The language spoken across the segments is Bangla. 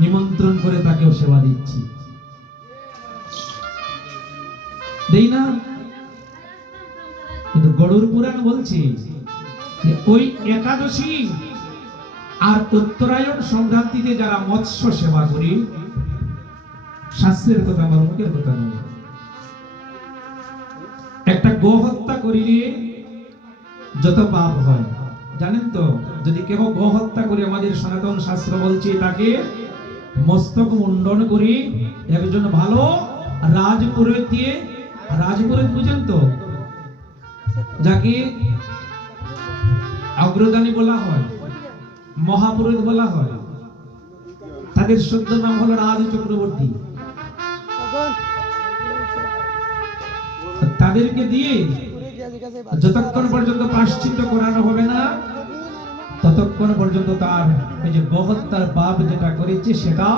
নিমন্ত্রণ করে তাকেও সেবা দিচ্ছি, দেই না? কিন্তু গরুর পুরাণ বলছে যে ওই একাদশী আর উত্তরায়ণ সংক্রান্তিতে যারা মৎস্য সেবা করি, শাস্ত্রের কথা আমার মুখের কথা নয়, একটা গো হত্যা করিলে যত পাপ হয় জানেন তো? যদি কেউ গো হত্যা করে, আমাদের সনাতন শাস্ত্র বলছে তাকে মস্তক মুন্ডন করি একজন ভালো রাজপুরোহিত দিয়ে, রাজপুরোহিত বুঝেন তো, যাকে অগ্রদানী বলা হয়, মহাপুরোহিত বলা হয়, তাদের শুদ্ধ নাম হলো রাজ চক্রবর্তী। তাদেরকে দিয়ে যতক্ষণ পর্যন্ত প্রায়শ্চিত্ত করানো হবে না, ততক্ষণ পর্যন্ত তার এই যে গহত্যার পাপ যেটা করেছে সেটা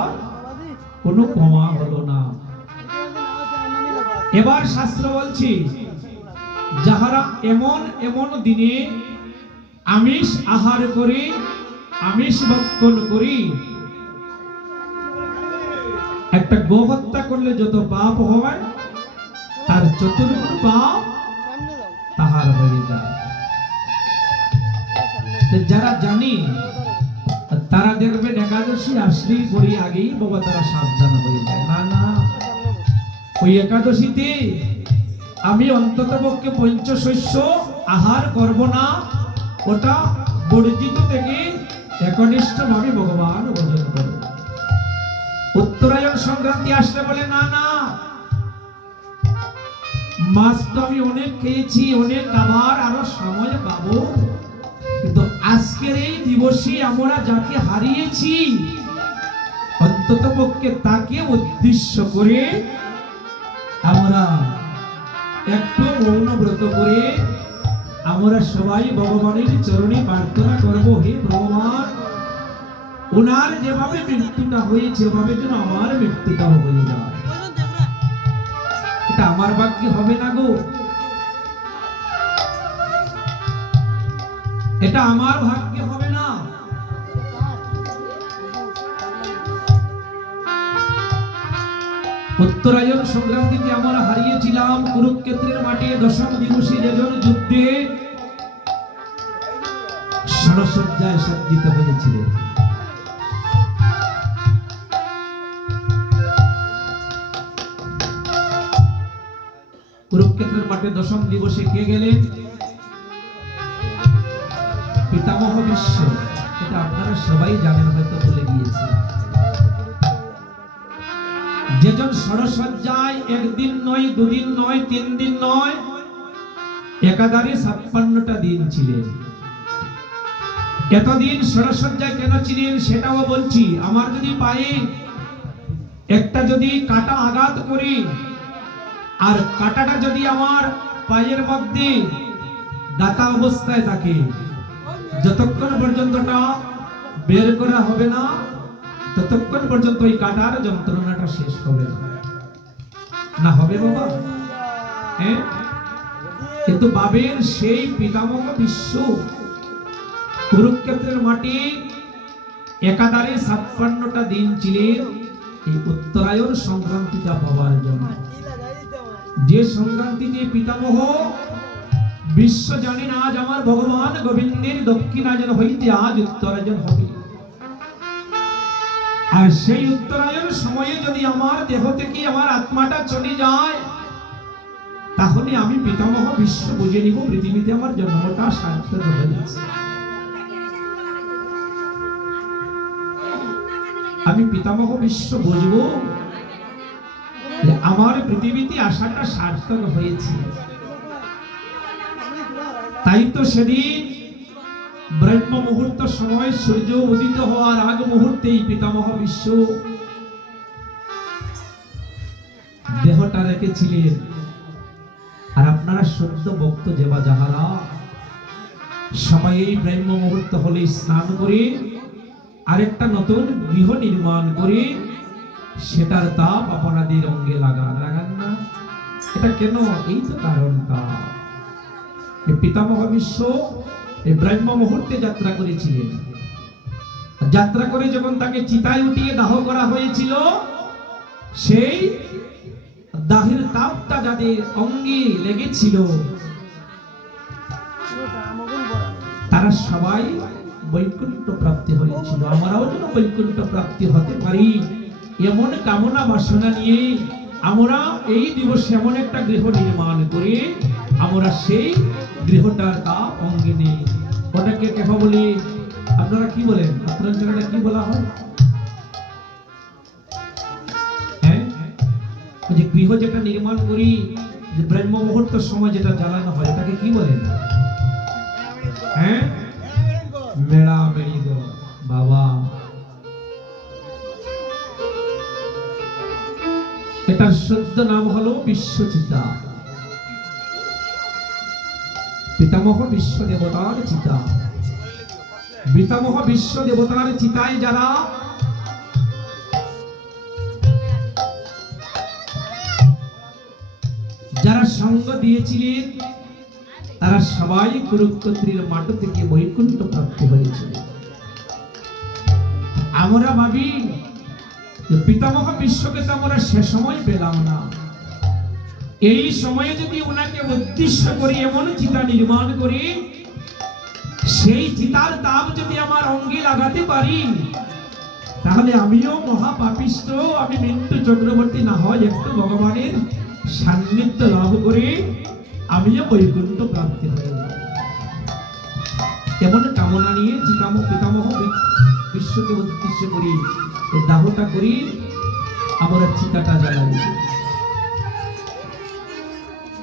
কোনো ক্ষমা হলো না। এবার শাস্ত্র বলছি, যাহারা এমন এমন দিনে আমিষ আহার করে, আমিষ ভক্ষণ করি, একটা গো হত্যা করলে যত পাপ হয় তার চতুর্গুণ পাপ তাহার হয়ে যায়। যারা জানি তারা দেখবেন একাদশী আসলে করি আগেই বাবা তারা সাবধান হয়ে যায়। না না, ওই একাদশীতে আমি অন্তত পক্ষে পঞ্চশস্য আহার করব না, ওটা বর্জিত থেকে একনিষ্ঠ ভাবে ভগবান ভজন করব। উত্তরায়ণ সংক্রান্তি আসলে বলে না না, মাছ তো আমি অনেক খেয়েছি, অনেক খাবার আরো সময় পাবো, কিন্তু আজকের এই দিবসে আমরা যাকে হারিয়েছি অন্তত পক্ষে তাকে উদ্দেশ্য করে আমরা একটু মৌনব্রত করে আমরা সবাই ভগবানের চরণে প্রার্থনা করব, হে ভগবান, ওনার যেভাবে মৃত্যুটা হয়েছে ওভাবে যেন আমার মৃত্যুটাও হয়ে যায়। এটা আমার ভাগ্যে হবে না গো, এটা আমার ভাগ্যে হবে না। উত্তরায়ণ সংক্রান্তিতে আমরা হারিয়েছিলাম কুরুক্ষেত্রের মাঠে দশম দিবসে যেজন যুদ্ধে ষড়সজ্জায় সজ্জিত হয়েছিলেন। কুরুক্ষেত্রের মাঠে দশম দিবসে কে গেলেন? পিতামহ ভীষ্ম। এটা আপনারা সবাই জানেন, হয়তো ভুলে গিয়েছে। যেজন ষড়সজ্জায় একদিন নয়, দুদিন নয়, 3 দিন নয়, একাধারে 56টা দিন ছিলেন। এতদিন ষড়সজ্জায় কেন ছিলেন সেটাও বলছি। আমার যদি পায়ে একটা যদি কাটা আঘাত করি, আর কাটাটা যদি আমার পায়ের মধ্যে দাতা অবস্থায় থাকে, যতক্ষণ পর্যন্তটা বের করা হবে না ততক্ষণ পর্যন্ত ওই কাটার যন্ত্রণাটা শেষ হবে না। না হবে বাবা? হ্যাঁ, কিন্তু বাবের সেই পিতামহ ভীষ্ম কুরুক্ষেত্রের মাটি একাধারে 56টা দিন ছিলেন এই উত্তরায়ণ সংক্রান্তিটা পাওয়ার জন্য। যে সংক্রান্তিতে পিতামহ বিশ্ব জানেন আজ আমার ভগবান গোবিন্দের দক্ষিণায়ন হইতে আজ উত্তরায়ণ হবে। আর সেই উত্তরায়ণ সময়ে যদি আমার দেহ থেকে আমার আত্মাটা চলে যায়, তাহলে আমি পিতামহ বিশ্ব বুঝে নিব পৃথিবীতে আমার জন্মটা সার্থক হয়েছে। আমি পিতামহ বিশ্ব বুঝবো যে আমার পৃথিবীতে আসাটা সার্থক হয়েছে। তাই তো সেদিন ব্রহ্ম মুহূর্ত সময় সূর্য উদিত হওয়ার আগ মুহূর্তেই পিতামহ বিশ্ব দেহটা রেখেছিলেন। আর আপনারা সত্য ভক্ত যেবা যাহারা সবাই এই ব্রহ্ম মুহূর্ত হলে স্নান করে আরেকটা নতুন গৃহ নির্মাণ করে সেটার তাপ আপনাদের অঙ্গে লাগান না? এটা কেন? এই তো কারণটা। পিতামহ বিশ্ব এই ব্রহ্ম মুহূর্তে যাত্রা করেছিলেন। যাত্রা করে যখন তাকে চিতায় উঠিয়ে দাহ করা হয়েছিল, সেই দাহের তাপটা যাদের অঙ্গে লেগেছিল তারা সবাই বৈকুণ্ঠ প্রাপ্তি হয়েছিল। আমরাও যেন বৈকুণ্ঠ প্রাপ্তি হতে পারি এমন কামনা বাসনা নিয়ে আমরা এই দিবসে এমন একটা গৃহ নির্মাণ করে আমরা সেই গৃহটার তাপ অঙ্গে নেই। ওটাকে কেহ বলি, আপনারা কি বলেন? আপনার অঞ্চলে কি বলা হয়? হ্যাঁ, যে গৃহ যেটা নির্মাণ করি, যে ব্রহ্ম মুহূর্তের সময় যেটা জ্বালানো হয়, এটাকে কি বলেন? হ্যাঁ, মেড়া মেড়িগ। বাবা, এটার শুদ্ধ নাম হলো বিশ্বচিতা, পিতামহ বিশ্ব দেবতার চিতা। পিতামহ বিশ্ব দেবতার চিতায় যারা সঙ্গ দিয়েছিলেন তারা সবাই কুরুক্ষেত্রের মাঠ থেকে বৈকুণ্ঠ প্রাপ্তি হয়েছিল। আমরা ভাবি পিতামহ বিশ্বকে তো আমরা সে সময় পেলাম না, এই সময়ে যদি ওনাকে উদ্দেশ্য করি এমন চিতা নির্মাণ করি, সেই চিতার তাপ যদি আমার অঙ্গে লাগাতে পারি, তাহলে আমিও মহাপাপিষ্ট, আমি মৃত্যু চক্রবর্তী না হয় একটু ভগবানের সান্নিধ্য লাভ করে আমিও বৈকুণ্ঠ প্রাপ্তি হয়ে যাব। এমন কামনা নিয়ে পিতামহ বিশ্বকে উদ্দেশ্য করি দাহটা করি, আমরা চিতাটা জ্বালাই।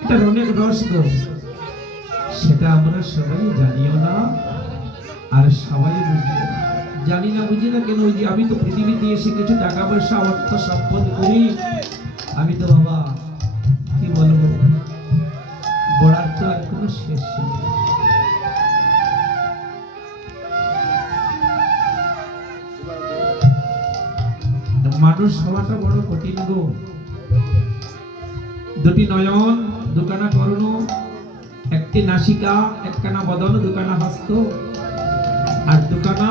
এটার অনেক রস গো, সেটা আমরা সবাই জানিও না আর সবাই বুঝিও না। জানি না বুঝি না কেন? যে আমি তো পৃথিবীতে এসে কিছু টাকা পয়সা অর্থ সম্পদ করি, আমি তো বাবা কি বলবো, বড়ার তো আর কোনো শেষ নেই। মানুষ হওয়াটা বড় কঠিন গো। দুটি নয়ন, দুখানা কর্ণ, একটি নাসিকা, একখানা বদন, দুখানা হস্ত, আর দুখানা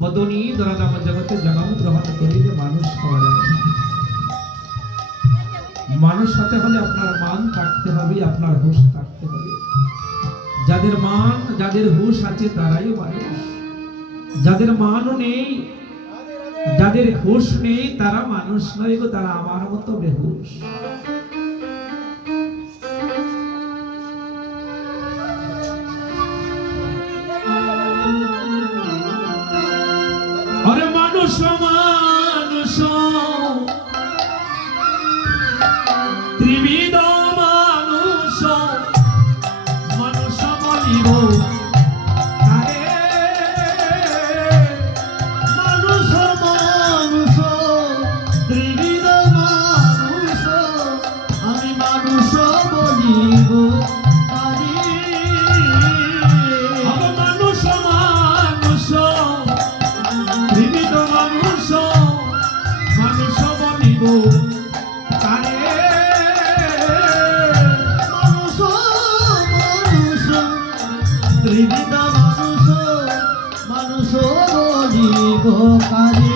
বদনী দ্বারা জগতে জন্ম গ্রহণ করিলে মানুষ হওয়া যায়। মানুষ হতে হলে আপনার মান থাকতে হবে, আপনার হুঁশ থাকতে হবে। যাদের মান, যাদের হুঁশ আছে তারাই মানুষ। যাদের মানও নেই, যাদের হুঁশ নেই, তারা মানুষ নয় গো, তারা আমার মতো বেহুশ। আরে মানুষ মানুষ ত্রিবিধ মানুষ, মানুষ বলিব মানুষ মানুষ ত্রিবিধ মানুষ, আমি মানুষ বলিব মানুষ মানুষ ত্রিবিধ মানুষ, মানুষ বলিব তারে। মানুষ মানুষ ত্রিবিধ মানুষ, মানুষ বলিব কারে।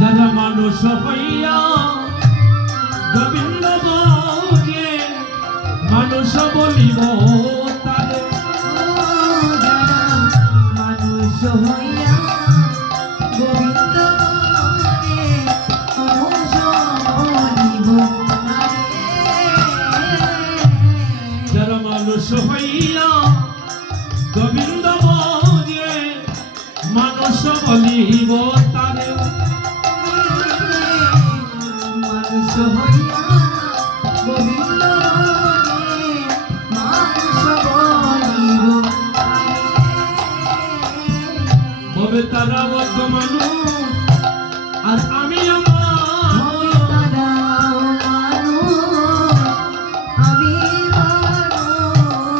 যারা মানুষ হইয়া গোবিন্দ বলে মানুষ বলিব তারে। মানুষ হইয়া গোবিন্দ বলে মানুষ বলিব তারে। যারা মানুষ হইয়া গোবিন্দ বলে মানুষ বলিব তারে। মানুষ হইয়া গোবিন্দ বলে মানুষ বলিব তারে। তবে তারা বদ্ধ মানুষ আর আমি আমার, তারা মানুষ আমি মানুষ,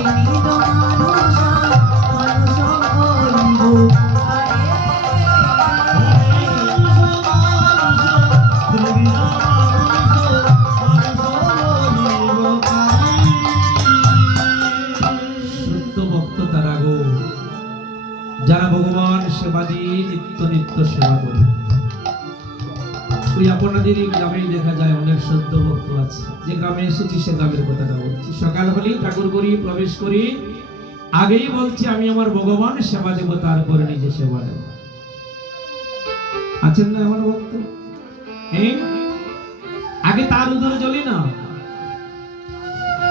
গোবিন্দ মানুষ মানুষ বলিব সত্য ভক্ত তারা গো, যারা ভগবান সেবা দিয়ে নিত্য নিত্য সেবা করে। ওই আপনাদের এই গ্রামেই দেখা যায় অনেক সত্য ভক্ত আছে। যে গ্রামে এসেছি সে গ্রামের কথাটা বলছি। সকাল হলেই ঠাকুর করি, প্রবেশ করি, আগেই বলছি আমি আমার ভগবান সেবা দেব, তারপরে নিজে সেবা দেব। আছেন না আমার ভক্ত? হ্যাঁ, আগে তার উদর জ্বলে না।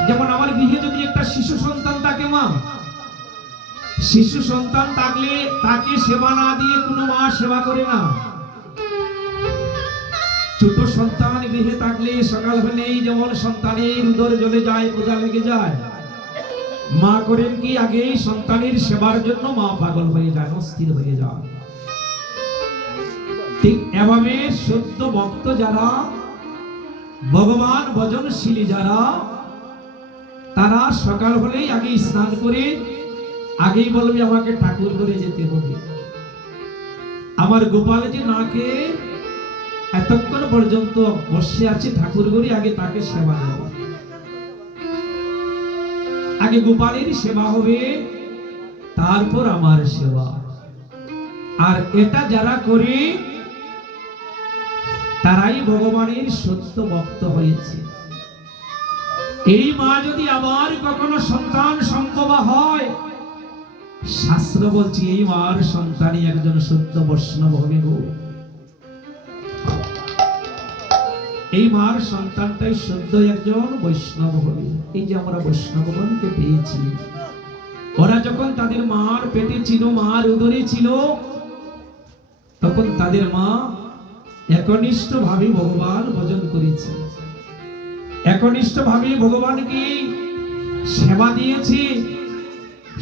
যেমন আমার গৃহে যদি একটা শিশু সন্তান থাকে, মা, শিশু সন্তান থাকলে তাকে সেবা না দিয়ে কোনো মা সেবা করে না। ছোট সন্তান গৃহে থাকলে সকাল হলেই যেমন সন্তানের উদর জ্বলে যায়, পূজা লেগে যায়, মা করেন কি আগেই সন্তানের সেবার জন্য মা পাগল হয়ে যায়, অস্থির হয়ে যায়। ঠিক এভাবে সত্য ভক্ত যারা, ভগবান ভজনশীলী যারা, তারা সকাল হলেই আগেই স্নান করে আগেই বলবে আমাকে ঠাকুর করে যেতে হবে। আমার গোপালজি নাকে এতক্ষণ পর্যন্ত বসে আছে ঠাকুর করে, আগে তাকে সেবা দেব। আগে গোপালের সেবা হবে, তারপর আমার সেবা। আর এটা যারা করে তারাই ভগবানের সত্য ভক্ত হয়েছে। এই মা যদি আবার কখনো সন্তান সম্ভব হয়, শাস্ত্র বলছে এই মার সন্তানই একজন সত্য বৈষ্ণব হবে গো। এই মার সন্তানটাই সদ্য একজন বৈষ্ণব হবে। এই যে আমরা বৈষ্ণবগণকে পেয়েছি, ওরা যখন তাদের মার পেটে ছিল, মার উদরে ছিল, তখন তাদের মা একনিষ্ঠ ভাবে ভগবান ভজন করেছে, একনিষ্ঠ ভাবে ভগবানকে সেবা দিয়েছে।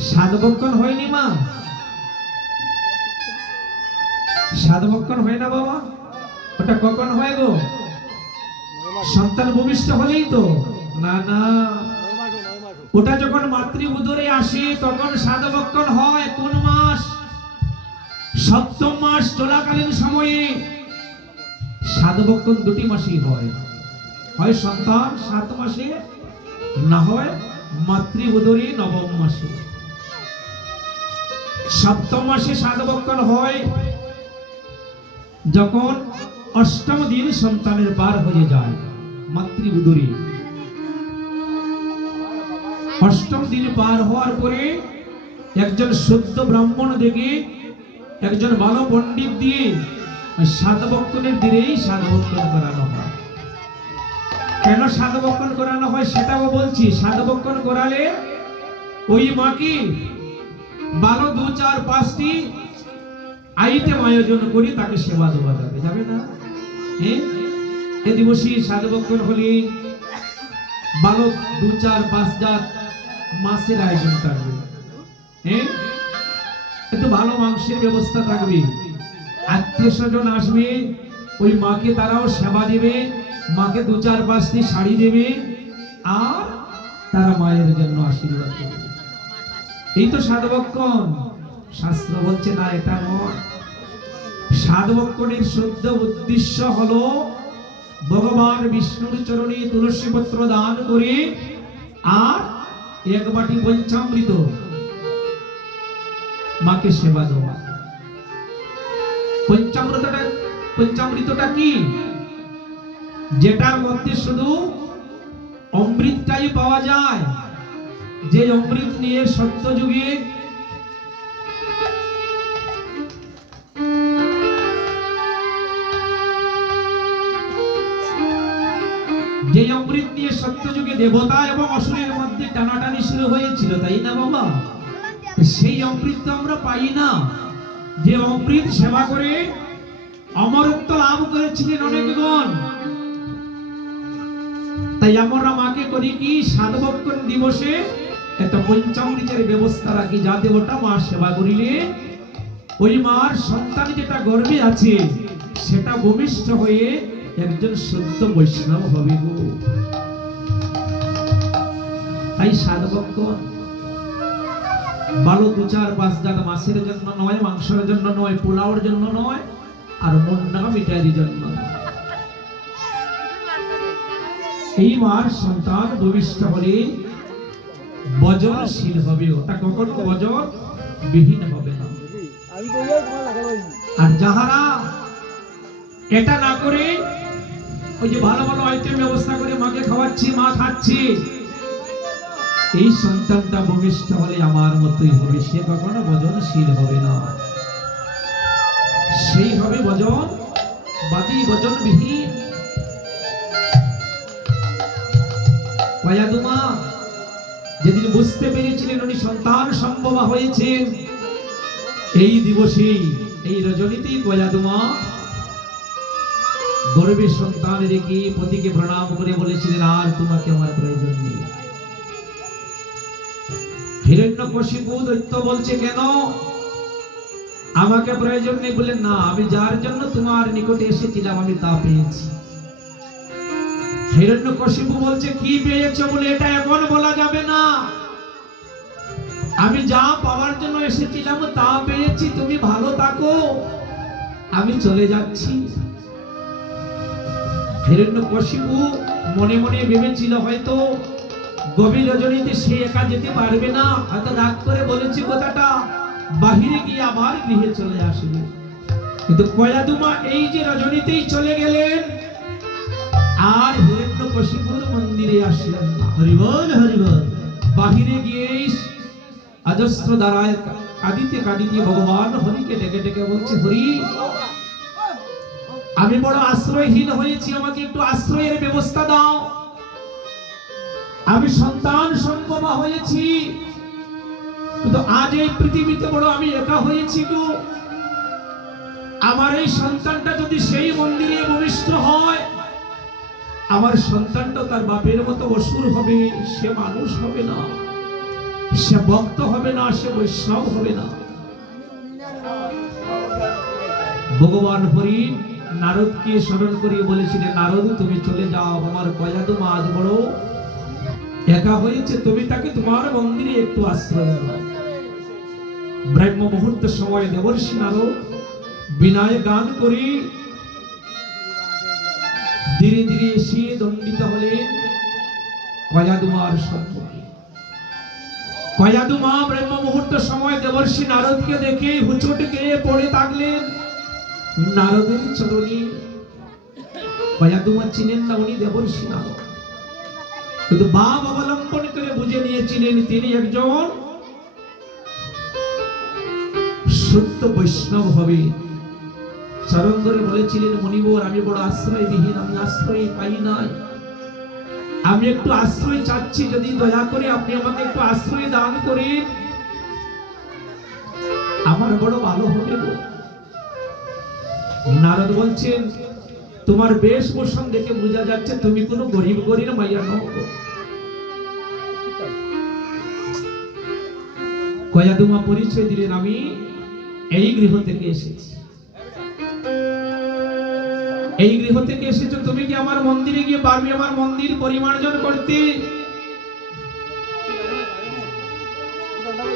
সাধবক্ষণ হয়নি মা? সাধবক্ষণ হয় না বাবা? ওটা কখন হয় গো? সন্তান ভূমিষ্ঠ হলেই তো না, না, ওটা যখন মাতৃ উদরে আসে তখন সাধবক্ষণ হয়। কোন মাস? সপ্তম মাস চলাকালীন সময়ে সাধবক্ষণ দুটি মাসই হয়। হয় সন্তান 7 মাসে, না হয় মাতৃ উদরে নবম মাসে। সপ্তম মাসে সাধবক্ষণ হয় যখন অষ্টম দিন সন্তানের পার হয়ে যায় মাতৃ উদরে। অষ্টম দিন পার হওয়ার পরে একজন শুদ্ধ ব্রাহ্মণ দেখে একজন ভালো পণ্ডিত দিয়ে সাধবক্ষণের দিনেই সাধবক্ষণ করানো হয়। কেন সাধবক্ষণ করানো হয় সেটাও বলছি। সাধবক্ষণ করালে ওই মাকে ভালো 2-4-5টি আইটেম আয়োজন করে তাকে সেবা দেওয়া যাবে, যাবে না? হ্যাঁ, এই দিবসী সাধবক্ষণ হলে ভালো 2-4-5 জাত মাছের আয়োজন থাকবে। হ্যাঁ, একটু ভালো মাংসের ব্যবস্থা থাকবে, আত্মীয় স্বজন আসবে, ওই মাকে তারাও সেবা দেবে, মাকে 2-4-5টি শাড়ি দেবে, আর তারা মায়ের জন্য আশীর্বাদ করবে। এই তো সাধবক্ষণ। শাস্ত্র বলছে না, এটা নয়। সাধবক্ষণের শুদ্ধ উদ্দেশ্য হলো ভগবান বিষ্ণুর চরণে তুলসী পত্র দান করে আর 1 বাটি পঞ্চামৃত মাকে সেবা দেওয়া। পঞ্চামৃতটা কি? যেটার মধ্যে শুধু অমৃতটাই পাওয়া যায়, যে অমৃত নিয়ে সত্যযুগে যে অমৃত নিয়ে সত্যযুগে দেবতা এবং অসুরের মধ্যে টানাটানি শুরু হয়েছিল, তাই না বাবা? সেই অমৃত তো আমরা পাই না। যে অমৃত সেবা করে অমরত্ব লাভ করেছিলেন অনেকগণ। তাই আমরা মাকে করি কি, সাধবক্ষণ দিবসে একটা পঞ্চামৃতের ব্যবস্থা রাখি, যাতে ওটা মা সেবা করিলে ওই মার সন্তান যেটা গর্ভে আছে সেটা ভূমিষ্ঠ হয়ে একজন শুদ্ধ বৈষ্ণব হবে গো। তাই সাধবক্ষণ ভালো 2-4-5 মাছের জন্য নয়, মাংসের জন্য নয়, পোলাওর জন্য নয়, আর মনটা মিটাইয়ের জন্য নয়। এইবার সন্তান ভূমিষ্ঠ হলে বজনশীল হবে, ওটা কখনো বজন বিহীন হবে না। আর যাহারা এটা না করে ওই যে ভালো ভালো আইটেম ব্যবস্থা করে মাকে খাওয়াচ্ছি, মা খাচ্ছি, এই সন্তানটা ভূমিষ্ঠ হলে আমার মতোই হবে, সে কখনো বজনশীল হবে না। সেই হবে বজন বাদী, বজন বিহীন। কয়াদুমা যেদিন বুঝতে পেরেছিলেন উনি সন্তান সম্ভবা হয়েছেন, এই দিবসেই, এই রজনীতেই কয়াদুমা গর্ভে সন্তান রেখে পতিকে প্রণাম করে বলেছিলেন, আর তোমাকে আমার প্রয়োজন নেই। হিরণ্যকশিপু দৈত্য বলছে, কেন আমাকে প্রয়োজন নেই? বলেন, না, আমি যার জন্য তোমার নিকটে এসেছিলাম আমি তা পেয়েছি। হিরণ্যকশিপু বলছে, কি পেয়েছো? বলে, এটা এখন বলা যাবে না, আমি যা পাওয়ার জন্য এসেছিলাম তা পেয়েছি, তুমি ভালো থাকো, আমি চলে যাচ্ছি। হিরণ্যকশিপু মনে মনে ভেবেছিল হয়তো গভীর রজনীতে সে একা যেতে পারবে না, হয়তো রাগ করে বলেছে কথাটা, বাহিরে গিয়ে আবার গৃহে চলে আসবে। কিন্তু কয়াদুমা এই যে রজনীতেই চলে গেলেন, আর হিরণ্যকশিপুর মন্দিরে আসলেন না। হরিবল হরিবল। বাহিরে গিয়ে অজস্র দ্বারায় কাঁদিতে কাঁদিতে ভগবান হরিকে ডেকে ডেকে বলছে, হরি, আমি বড় আশ্রয়হীন হয়েছি, আমাকে একটু আশ্রয়ের ব্যবস্থা দাও। আমি সন্তান সম্ভবা হয়েছি, কিন্তু আজ এই পৃথিবীতে বড় আমি একা হয়েছি গো। আমার এই সন্তানটা যদি সেই মন্দিরে ভূমিষ্ঠ হয়, আমার সন্তানটা তার বাপের মতো অসুর হবে, সে মানুষ হবে না, সে ভক্ত হবে না, সে বৈষ্ণব হবে না। ভগবান হরি নারদকে স্মরণ করিয়ে বলেছিলেন, নারদ তুমি চলে যাও, আমার কয়াদুমা আজ বড় একা হয়েছে, তুমি তাকে তোমার মন্দিরে একটু আশ্রয় দাও। ব্রহ্ম মুহূর্ত সময় দেবর্ষি নারদ বিনয় গান করি ধীরে ধীরে এসে দণ্ডিত হলেন কয়াদুমার সম্মুখে। কয়াদুমা ব্রহ্ম মুহূর্ত সময় দেবর্ষি নারদকে দেখে হুচট খেয়ে পড়ে থাকলেন নারদের চরণে। কয়াদুমা চিনেন না উনি দেবর্ষি নারদ, কিন্তু ভাব অবলম্বন করে বুঝে নিয়েছিলেন তিনি একজন সত্য বৈষ্ণব হবে। চরণ ধরে বলেছিলেন, মুনিবর আমি বড় আশ্রয়বিহীন, আমি আশ্রয় পাই নাই, আমি একটু আশ্রয় চাচ্ছি, যদি দয়া করে আপনি আমাকে একটু আশ্রয় দান করেন আমার বড় ভালো হবে গো। নারদ বলছেন, তোমার বেশভূষণ দেখে বোঝা যাচ্ছে তুমি কোনো গরিব গরিব মাইয়া নও। কয়াদুমা পরিচয় দিলেন, আমি এই গৃহ থেকে এসেছি। এই গৃহ থেকে এসেছো, তুমি কি আমার মন্দিরে গিয়ে পারবে আমার মন্দির পরিমার্জন করতে?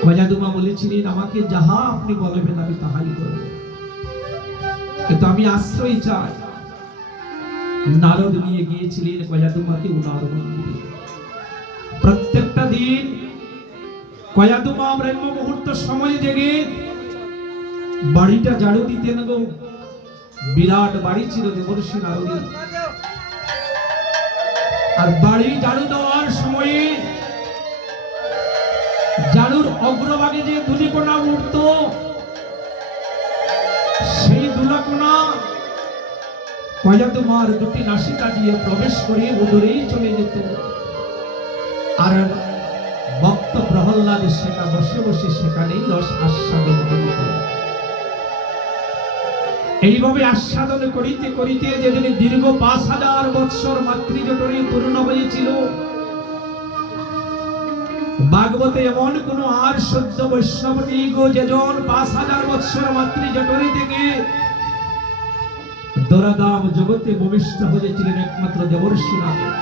কয়াদুমা বলেছিলেন, আমাকে যাহা আপনি বলবেন আমি তাহাই করব, কিন্তু আমি আশ্রয় চাই। নারদ নিয়ে গিয়েছিলেন কয়াদুমাকে উনার মন্দিরে। প্রত্যেকটা দিন কয়াদুমা ব্রহ্ম মুহূর্ত সময় জেগে বাড়িটা ঝাড়ু দিতেন গো। বিরাট বাড়ি ছিল দেবর্ষি নারদী। আর বাড়ি ঝাড়ু দেওয়ার সময়ে ঝাড়ুর অগ্রভাগে যে ধুলিকণা উঠত, সেই ধুলাকণা কয়াদুমার দুটি নাসিকা দিয়ে প্রবেশ করে উদরেই চলে যেত। আর ভক্ত প্রহ্লাদ সেটা বসে বসে সেখানেই রস আস্বাদন করিত। এইভাবে আস্বাদন করিতে করিতে যেদিন দীর্ঘ 5000 বৎসর মাতৃজঠরে পূর্ণ হয়েছিল, ভাগবতে এমন কোন আর সদ্য বৈষ্ণব নেই গো যেজন 5000 বৎসর মাতৃজঠরে থেকে দরাদাম জগতে ভূমিষ্ঠ হয়েছিলেন একমাত্র দেবর্ষি নারদ।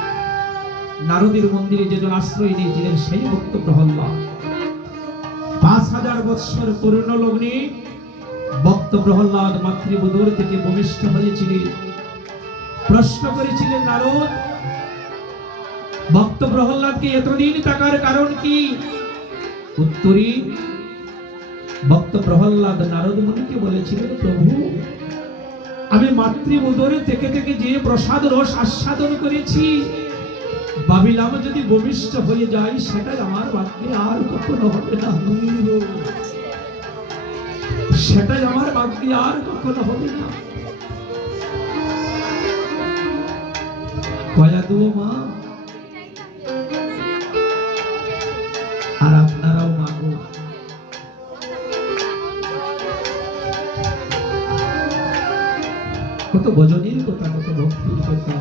নারদের মন্দিরে যেজন আশ্রয় নিয়েছিলেন সেই ভক্ত প্রহ্লাদ। 5,000 বৎসর পূর্ণ লগ্নে ভক্ত প্রহ্লাদ মাতৃবুদর থেকে ভূমিষ্ঠ হয়েছিলেন। প্রশ্ন করেছিলেন নারদ, ভক্ত প্রহ্লাদকে এতদিন থাকার কারণ কি? উত্তরে ভক্ত প্রহ্লাদ নারদ মুনিকে বলেছিলেন, প্রভু, আমি মাতৃবুদরে থেকে থেকে যে প্রসাদ রস আস্বাদন করেছি, ভাবিলাম যদি ভূমিষ্ঠ হয়ে যায় সেটা আমার ভাগ্যে আর কখনো হবে না। সেটাই আমার ভাগ্যে আর কখনো হবে না। কয়া দেবো মা, আর আপনারাও মাগো। কত ভজনের কথা, কত ভক্তির কথা।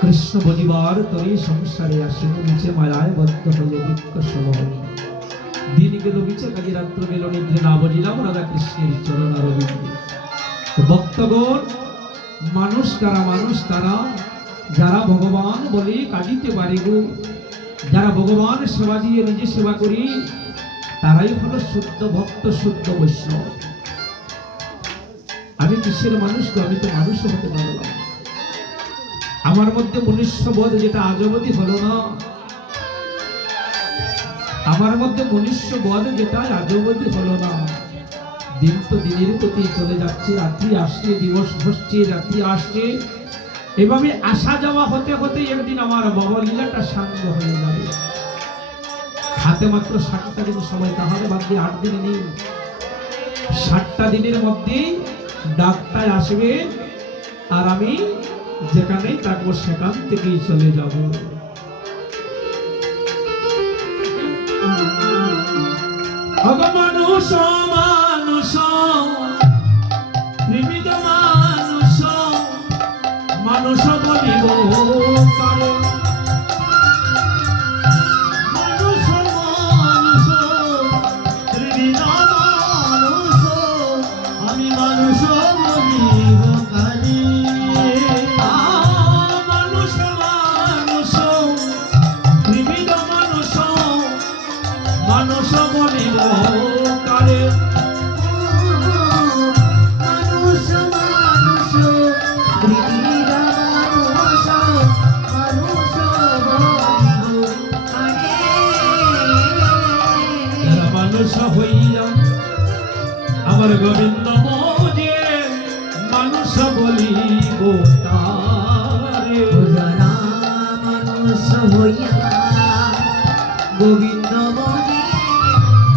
কৃষ্ণ বজিবার তরে সংসারে আসিল, নিচে মায়ায় বদ্ধ হইল বৃক্ষ সমহন। দিন গেল বিচে, কাজে রাত্র গেল নিদ্রে, না বজিলাম রাধা কৃষ্ণের চরণ অরবিন্দে। ভক্তগণ, মানুষ কারা? মানুষ তারা যারা ভগবান বলে কাঁদিতে পারে গো। যারা ভগবান সেবা দিয়ে নিজে সেবা করি, তারাই হলো শুদ্ধ ভক্ত, শুদ্ধ বৈষ্ণব। আমি কিসের মানুষ গো? আমি তো মানুষ হতে পারলাম। আমার মধ্যে মনুষ্যবোধ যেটা আজ অবধি হলো না, আমার মধ্যে মনুষ্যবোধ যেটা আজ অবধি হলো না। দিন তো দিনের প্রতি চলে যাচ্ছে, রাত্রি আসছে, দিবস ঘটছে, রাত্রি আসছে, এভাবে আসা যাওয়া হতে হতে একদিন আমার বাবা লীলাটা সাঙ্গ হয়ে যাবে। হাতে মাত্র 60টা দিন সময়, তাহলে ভাবছি 8 দিন নেই। 60টা দিনের মধ্যে ডাক্তার আসবে, আর আমি যেখানেই থাকবো সেখান থেকেই চলে যাব। মানুষ মানুষ ত্রিবিধ মানুষ, মানুষ বলিব কারে। মানুষ মানুষ ত্রিবিধ মানুষ, আমি মানুষ বলিব কারে। মানুষ মানুষ ত্রিবিধ মানুষ, মানুষ বলিব কারে। মানুষ মানুষ ত্রিবিধ মানুষ, মানুষ বলিব কারে। যারা মানুষ হইয়া আমার গোবিন্দ মোজে, মানুষ বলিব তারে। যারা মানুষ হইয়া গোবিন্দ বলে,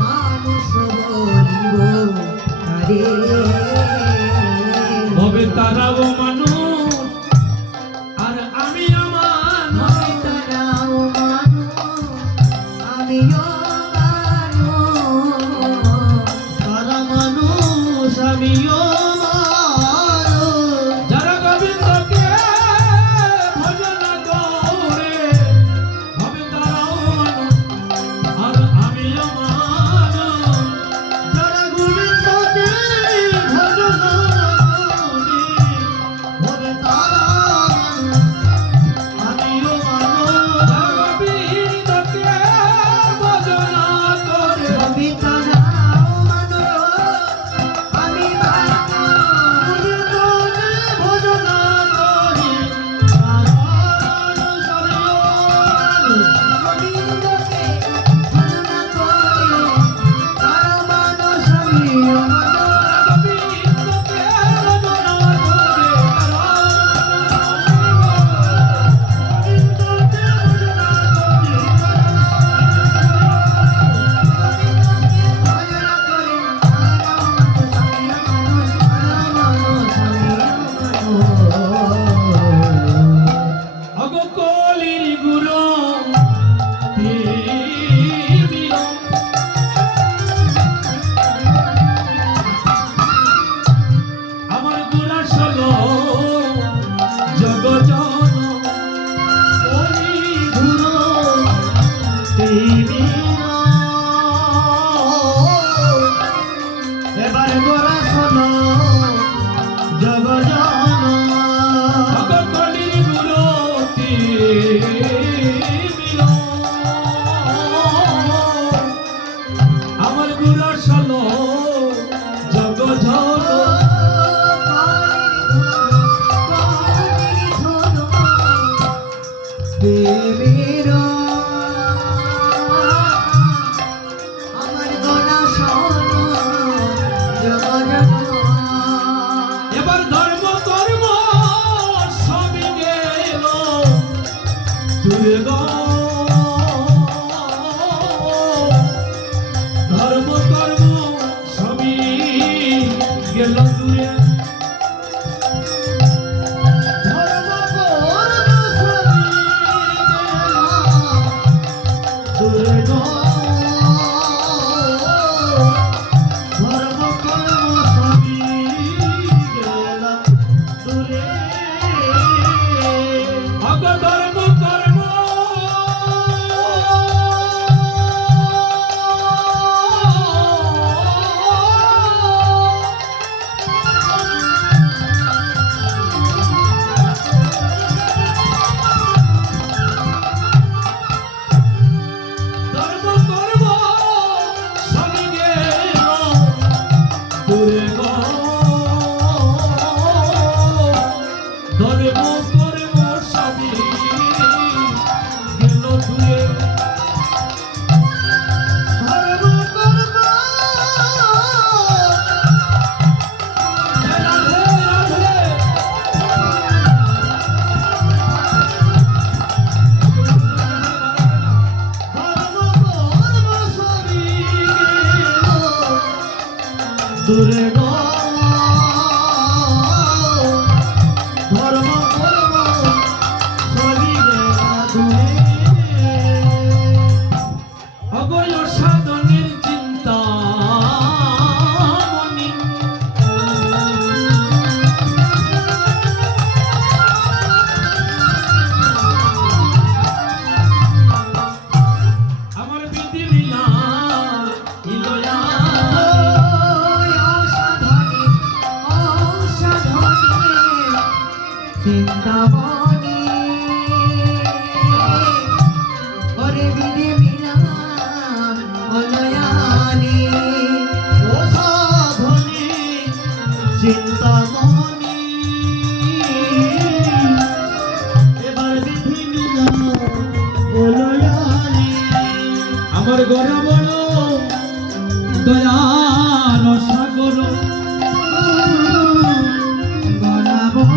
মানুষ বলিব তারে। হবে তারাও মানুষ, আর আমিও মানুষ। তারাও মানুষ, আমিও মানুষ। তারা মানুষ, আমিও মানুষ। যারা গোবিন্দকে ভজন করে, হবে তারাও মানুষ, আর আমিও মানুষ। যারা গোবিন্দকে ভজন করে, হবে তারা মানুষ, আমিও মানুষ। যারা গোবিন্দকে ভজন করে, আমি তারাও মানুষ, আমি মানুষ। ভজন করি, তারা মানুষ, গোবিন্দকে ভজন করে, তারা মানুষ, আমিও মানুষ। গোবিন্দকে ভজন করে, অগকলির গুরু ত্রিবিধ, আমার গুরাস হলো জগজন। ওই গুরু এবার গোরা শোনো জগজন। অগকলির গুরু ত্রিবিধ, দেবের আমার গলা শোনো জগজগ এবার ধর্ম কর্ম সবই গেল দূরে গো, ধর্ম কর্ম সবই গেল দূরে। ধর্ম কর্ম সবই গেল দূরে গো ধর্ম কর্ম সবই গেল দূরে অগ ধর্ম কর্ম ধর্ম কর্ম সবই গেল দূরে গো, ধর্ম কর্ম সবই গেল দূরে। ধর্ম কর্ম রাধে রাধে ধর্ম কর্ম সবই গেল দূরে গো ধর্ম কর্ম সবই গেল দূরে অগয় সাধনের চিন্তা মনি আমার বিধি লীলা ইলয়া চিন্তামণি ওরে বিধি বিনা অলয়ানি ও সাধনী চিন্তামণি এবার বিধি বিনা অলয়ানি আমার গড় বড় দয়ার সাগর আমার গড় বড়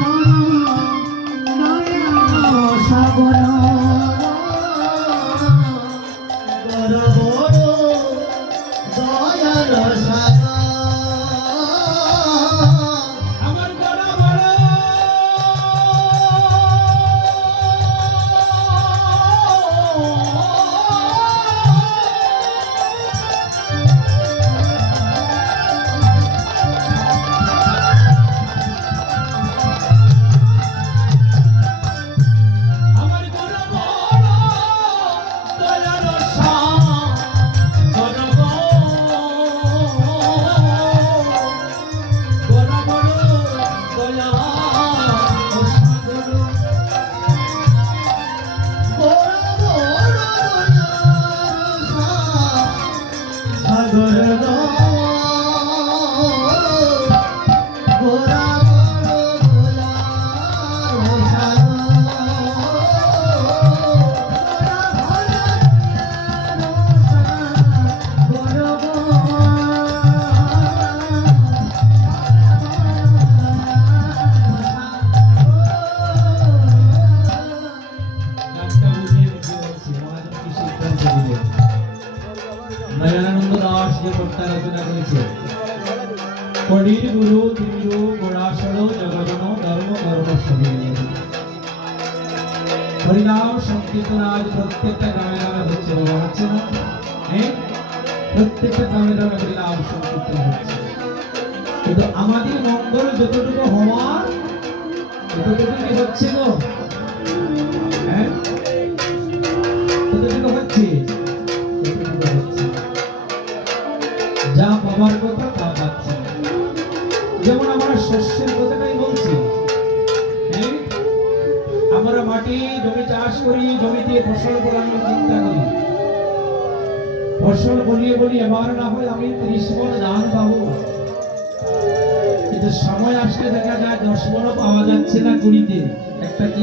আমার গড় বড় দয়ার সাগর গো, গড় বড় দয়ার সাগর। গানটা বুঝিয়ে বুঝিয়ে বলছি, মহাজন কি সিদ্ধান্ত দিলেন। নয়নানন্দ দাস যে কর্তা রচনা করেছে, কড়ির গুরু তিমিরু গোড়াসর জগজন ধর্ম কর্ম সবই গেল। হরিনাম সংকীর্তন আজ প্রত্যেকটা গ্রামে গ্রামে হচ্ছে, বাবা হচ্ছে না? হ্যাঁ, প্রত্যেকটা গ্রামে গ্রামে হরিনাম সংকীর্তন হচ্ছে, কিন্তু আমাদের মঙ্গল যতটুকু হওয়ার ততটুকু কি হচ্ছে গো? হ্যাঁ, ততটুকু হচ্ছে, ততটুকু হচ্ছে। যা পাবার কথা তা পাচ্ছি না। যেমন আমরা শস্যের কথাটাই বলছি, হ্যাঁ, আমরা মাটি জমি চাষ করি, জমিতে ফসল ফলানোর চিন্তা করি, ফসল বলিয়ে বলি এবার না হয় আমি 30 মণ ধান পাবো, কিন্তু সময় আসলে দেখা যায় 10 মণও পাওয়া যাচ্ছে না কুড়িতে। একটা কি